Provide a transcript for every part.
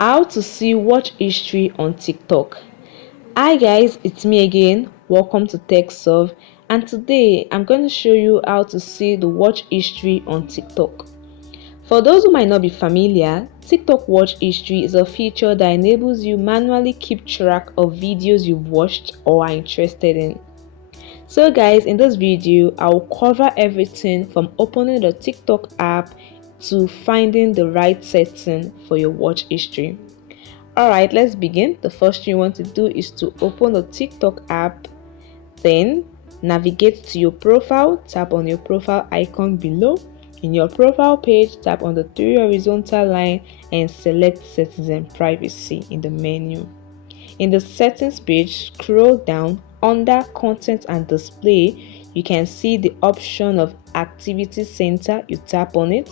How to see watch history on TikTok. Hi guys, it's me again. Welcome to TechSolve, and today I'm going to show you how to see the watch history on TikTok. For those who might not be familiar, TikTok watch history is a feature that enables you manually keep track of videos you've watched or are interested in. So guys, in this video I'll cover everything from opening the TikTok app to finding the right setting for your watch history. Alright, let's begin. The first thing you want to do is to open the TikTok app, then navigate to your profile, tap on your profile icon below. In your profile page, tap on the three horizontal line and select settings and privacy in the menu. In the settings page, scroll down. Under content and display, you can see the option of activity center. You tap on it,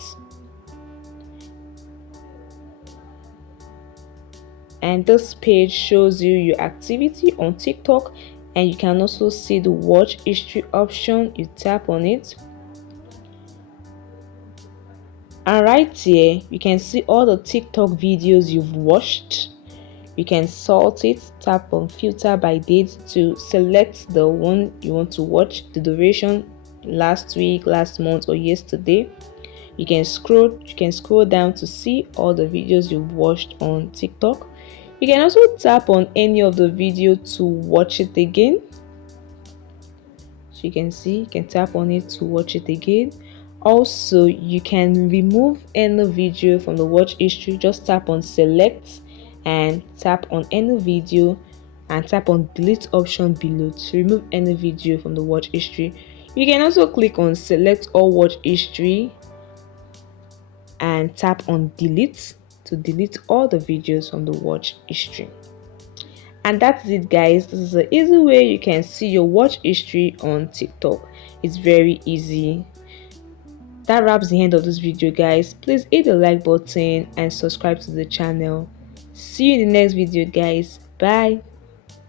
and this page shows you your activity on TikTok, and you can also see the watch history option. You tap on it, and right here you can see all the TikTok videos you've watched. You can sort it, tap on filter by date to select the one you want to watch, the duration, last week, last month, or yesterday. You can scroll down to see all the videos you've watched on TikTok. You can also tap on any of the video to watch it again. So you can see, you can tap on it to watch it again. Also, you can remove any video from the watch history. Just tap on select and tap on any video and tap on delete option below to remove any video from the watch history. You can also click on select all watch history and tap on delete to delete all the videos from the watch history. And that's it guys. This is an easy way you can see your watch history on TikTok. It's very easy. That wraps the end of this video guys. Please hit the like button and subscribe to the channel. See you in the next video guys. Bye.